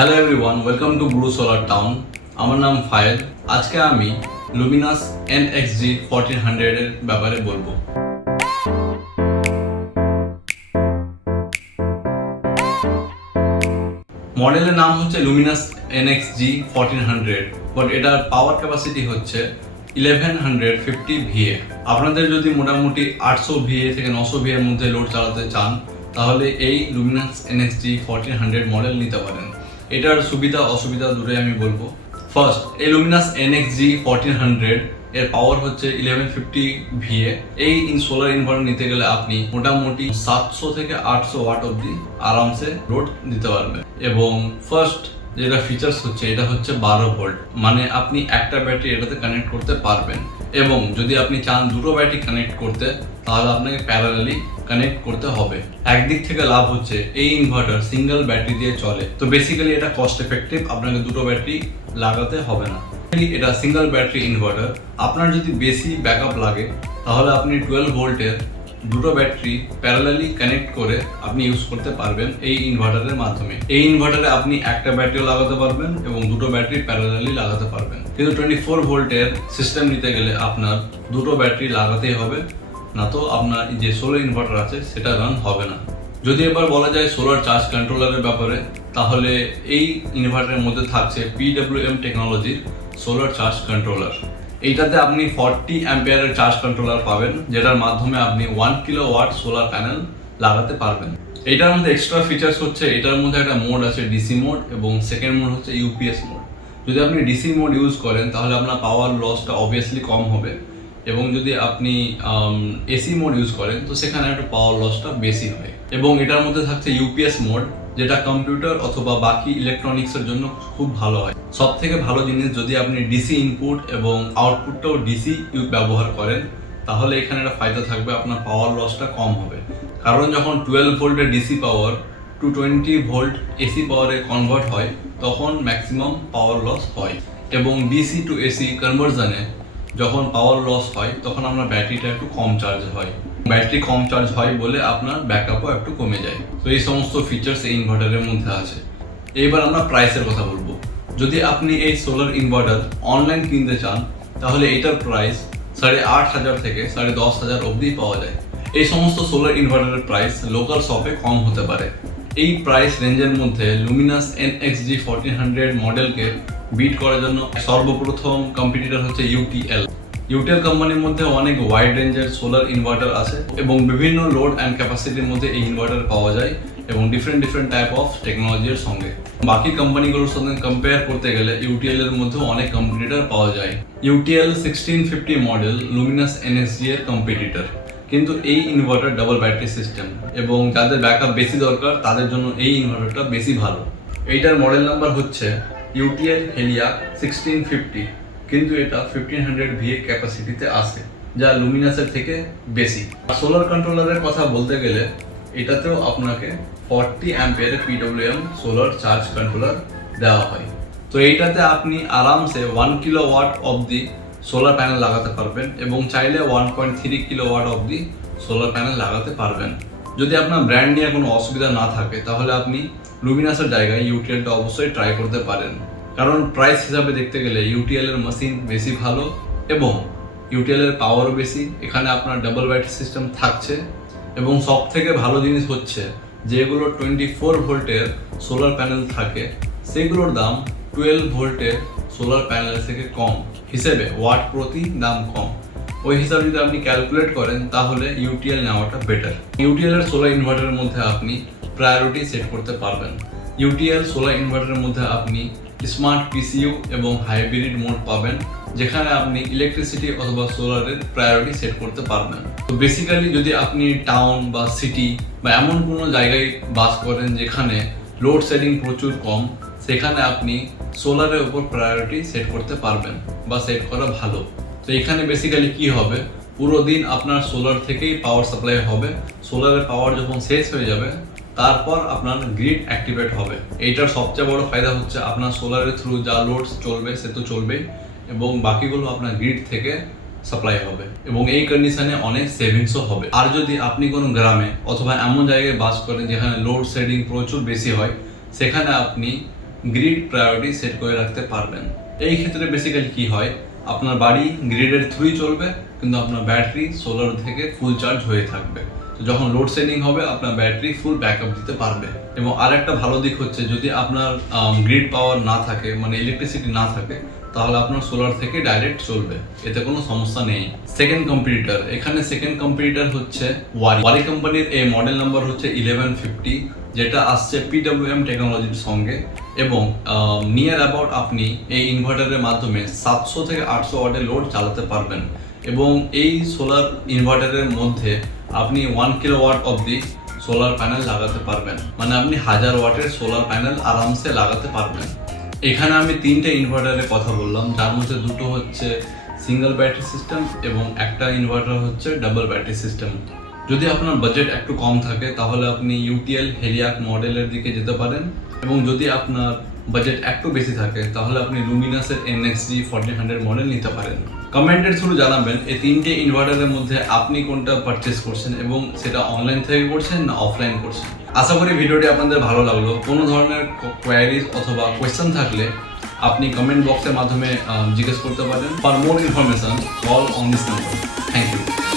Hello everyone, welcome to blue solar town. আমার নাম Fayed. আজকে আমি লুমিনাস NXG 1400 এর ব্যাপারে বলবো। মডেলের নাম হচ্ছে লুমিনাস NXG 1400, বাট এটার পাওয়ার ক্যাপাসিটি হচ্ছে 1150 VA। আপনাদের যদি মোটামুটি 800 VA থেকে 900 VA এর মধ্যে লোড চালাতে চান তাহলে এই লুমিনাস NXG 1400 মডেল নিতে পারেন। এটার সুবিধা অসুবিধা দুটোই আমি বলবো। ফার্স্ট, এই লুমিনাস NXG 1400 এর পাওয়ার হচ্ছে 1150 VA। এই সোলার ইনভার্টার নিতে গেলে আপনি মোটামুটি 700 থেকে 800 ওয়াট অবধি আরামসে লোড দিতে পারবেন। এবং ফার্স্ট যেটা ফিচার্স হচ্ছে এটা হচ্ছে 12 ভোল্ট, মানে আপনি একটা ব্যাটারি এটাতে কানেক্ট করতে পারবেন। এবং যদি আপনি চান দুটো ব্যাটারি কানেক্ট করতে তাহলে আপনাকে প্যারালালি কানেক্ট করতে হবে। একদিক থেকে লাভ হচ্ছে এই ইনভার্টার সিঙ্গেল ব্যাটারি দিয়ে চলে, তো বেসিক্যালি এটা কস্ট এফেক্টিভ, আপনাকে দুটো ব্যাটারি লাগাতে হবে না। এটা সিঙ্গেল ব্যাটারি ইনভার্টার। আপনার যদি বেশি ব্যাকআপ লাগে তাহলে আপনি 12 ভোল্টের দুটো ব্যাটারি প্যারালালি কানেক্ট করে আপনি ইউজ করতে পারবেন এই ইনভার্টারের মাধ্যমে। এই ইনভার্টারে আপনি একটা ব্যাটারিও লাগাতে পারবেন এবং দুটো ব্যাটারি প্যারালালি লাগাতে পারবেন। কিন্তু 24 ভোল্টের সিস্টেম নিতে গেলে আপনার দুটো ব্যাটারি লাগাতেই হবে, না তো আপনার যে সোলার ইনভার্টার আছে সেটা রান হবে না। যদি এবার বলা যায় সোলার চার্জ কন্ট্রোলারের ব্যাপারে, তাহলে এই ইনভার্টারের মধ্যে থাকছে PWM টেকনোলজির সোলার চার্জ কন্ট্রোলার। এইটাতে আপনি 40 অ্যাম্পিয়ারের চার্জ কন্ট্রোলার পাবেন, যেটার মাধ্যমে আপনি 1 কিলোওয়াট সোলার প্যানেল লাগাতে পারবেন। এটার মধ্যে এক্সট্রা ফিচার্স হচ্ছে এটার মধ্যে একটা মোড আছে ডিসি মোড, এবং সেকেন্ড মোড হচ্ছে UPS মোড। যদি আপনি ডিসি মোড ইউজ করেন তাহলে আপনার পাওয়ার লসটা অবভিয়াসলি কম হবে, এবং যদি আপনি এসি মোড ইউজ করেন তো সেখানে একটু পাওয়ার লসটা বেশি হয়। এবং এটার মধ্যে থাকছে UPS মোড, যেটা কম্পিউটার অথবা বাকি ইলেকট্রনিক্সের জন্য খুব ভালো হয়। সব থেকে ভালো জিনিস, যদি আপনি ডিসি ইনপুট এবং আউটপুটটাও ডিসি ব্যবহার করেন তাহলে এখানে একটা ফায়দা থাকবে, আপনার পাওয়ার লসটা কম হবে। কারণ যখন 12 ভোল্টের ডিসি পাওয়ার 220 ভোল্ট এসি পাওয়ারে কনভার্ট হয় তখন ম্যাক্সিমাম পাওয়ার লস হয়। এবং ডিসি টু এসি কনভার্সনে যখন পাওয়ার লস হয় তখন আপনার ব্যাটারিটা একটু কম চার্জ হয়। ব্যাটারি কম চার্জ হয় বলে আপনার ব্যাকআপও একটু কমে যায়। তো এই সমস্ত ফিচার্স এই ইনভার্টারের মধ্যে আছে। এবার আমরা প্রাইসের কথা বলবো। যদি আপনি এই সোলার ইনভার্টার অনলাইন কিনতে চান তাহলে এটার প্রাইস 8,500 থেকে 10,500 অবধি পাওয়া যায়। এই সমস্ত সোলার ইনভার্টারের প্রাইস লোকাল শপে কম হতে পারে। এই প্রাইস রেঞ্জের মধ্যে লুমিনাস NXG 1400 মডেলকে বিট করার জন্য সর্বপ্রথম কম্পিটিটর হচ্ছে UTL। UTL কোম্পানির মধ্যে অনেক ওয়াইড রেঞ্জের সোলার ইনভার্টার আছে এবং বিভিন্ন লোড অ্যান্ড ক্যাপাসিটির মধ্যে এই ইনভার্টার পাওয়া যায়, এবং ডিফারেন্ট টাইপ অফ টেকনোলজির সঙ্গে। বাকি কোম্পানিগুলোর সঙ্গে কম্পেয়ার করতে গেলে UTL এর মধ্যে অনেক কম্পিটিটর পাওয়া যায়। UTL 1650 মডেল লুমিনাস NXG এর কম্পিটিটর, কিন্তু এই ইনভার্টার ডাবল ব্যাটারি সিস্টেম, এবং যাদের ব্যাকআপ বেশি দরকার তাদের জন্য এই ইনভার্টারটা বেশি ভালো। এইটার মডেল নাম্বার হচ্ছে UTL হেলিয়া 1650, কিন্তু এটা 1500 VA ক্যাপাসিটিতে আসে, যা লুমিনাসের থেকে বেশি। সোলার কন্ট্রোলারের কথা বলতে গেলে এটাতেও আপনাকে 40 অ্যাম্পিয়ারের PWM সোলার চার্জ কন্ট্রোলার দেওয়া হয়। তো এইটাতে আপনি আরামসে 1 কিলোওয়াট অবধি সোলার প্যানেল লাগাতে পারবেন, এবং চাইলে 1.3 কিলোওয়াট অবধি সোলার প্যানেল লাগাতে পারবেন। যদি আপনার ব্র্যান্ড নিয়ে কোনো অসুবিধা না থাকে তাহলে আপনি লুমিনাসের জায়গায় UTLটা অবশ্যই ট্রাই করতে পারেন। কারণ প্রাইস হিসাবে দেখতে গেলে UTL এর মেশিন বেশি ভালো, এবং UTL এর পাওয়ারও বেশি। এখানে আপনার ডাবল ব্যাটারি সিস্টেম থাকছে, এবং সব থেকে ভালো জিনিস হচ্ছে যেগুলো 24 ভোল্টের সোলার প্যানেল থাকে সেগুলোর দাম 12 ভোল্টের সোলার প্যানেলের থেকে কম, হিসেবে ওয়াট প্রতি দাম কম। ওই হিসাবে যদি আপনি ক্যালকুলেট করেন তাহলে UTL নেওয়াটা বেটার। UTL এর সোলার ইনভার্টারের মধ্যে আপনি প্রায়োরিটি সেট করতে পারবেন। UTL সোলার ইনভার্টারের মধ্যে আপনি স্মার্ট PCU এবং হাইব্রিড মোড পাবেন, যেখানে আপনি ইলেকট্রিসিটি অথবা সোলারের প্রায়োরিটি সেট করতে পারবেন। তো বেসিক্যালি যদি আপনি টাউন বা সিটি বা এমন কোনো জায়গায় বাস করেন যেখানে লোড শেডিং প্রচুর কম, সেখানে আপনি সোলারের উপর প্রায়োরিটি সেট করতে পারবেন বা সেট করা ভালো। তো এখানে বেসিক্যালি কি হবে, পুরো দিন আপনার সোলার থেকেই পাওয়ার সাপ্লাই হবে। সোলারের পাওয়ার যখন শেষ হয়ে যাবে তারপর আপনার গ্রিড অ্যাক্টিভেট হবে। এইটার সবচেয়ে বড় ফায়দা হচ্ছে আপনার সোলারের থ্রু যা লোড চলবে সে তো চলবেই, এবং বাকিগুলো আপনার গ্রিড থেকে সাপ্লাই হবে, এবং এই কন্ডিশনে অনেক সেভিংসও হবে। আর যদি আপনি কোনো গ্রামে অথবা এমন জায়গায় বাস করেন যেখানে লোড শেডিং প্রচুর বেশি হয়, সেখানে আপনি গ্রিড প্রায়োরিটি সেট করে রাখতে পারবেন। এই ক্ষেত্রে বেসিক্যালি কি হয়, আপনার বাড়ি গ্রিডের থ্রুই চলবে, কিন্তু আপনার ব্যাটারি সোলার থেকে ফুল চার্জ হয়ে থাকবে। যখন লোড শেডিং হবে আপনার ব্যাটারি ফুল ব্যাকআপ দিতে পারবে। এবং আরেকটা ভালো দিক হচ্ছে, যদি আপনার গ্রিড পাওয়ার না থাকে, মানে ইলেকট্রিসিটি না থাকে, তাহলে আপনার সোলার থেকে ডাইরেক্ট চলবে, এতে কোনো সমস্যা নেই। সেকেন্ড কম্পিটিটর, এখানে সেকেন্ড কম্পিটিটর হচ্ছে ওয়ারি কোম্পানির। এই মডেল নাম্বার হচ্ছে 1150, যেটা আসছে PWM টেকনোলজির সঙ্গে। এবং নিয়ার অ্যাবাউট আপনি এই ইনভার্টারের মাধ্যমে 700 থেকে 800 ওয়াটের লোড চালাতে পারবেন। এবং এই সোলার ইনভার্টারের মধ্যে আপনি 1 কিলোওয়াট অবধি সোলার প্যানেল লাগাতে পারবেন, মানে আপনি 1000 ওয়াটের সোলার প্যানেল আরামসে লাগাতে পারবেন। এখানে আমি 3টে ইনভার্টারের কথা বললাম, যার মধ্যে 2টো হচ্ছে সিঙ্গেল ব্যাটারি সিস্টেম এবং একটা ইনভার্টার হচ্ছে ডাবল ব্যাটারি সিস্টেম। যদি আপনার বাজেট একটু কম থাকে তাহলে আপনি UTL হেলিয়াক মডেলের দিকে যেতে পারেন, এবং যদি আপনার বাজেট একটু বেশি থাকে তাহলে আপনি লুমিনাসের NXG 1400 মডেল নিতে পারেন। কমেন্টের থ্রু জানাবেন এই 3টে ইনভার্টারের মধ্যে আপনি কোনটা পারচেস করছেন এবং সেটা অনলাইন থেকে করছেন না অফলাইন করছেন। আশা করি ভিডিওটি আপনাদের ভালো লাগলো। কোনো ধরনের কোয়ারিজ অথবা কোয়েশ্চেন থাকলে আপনি কমেন্ট বক্সের মাধ্যমে জিজ্ঞেস করতে পারেন। For more information call on this number. Thank you.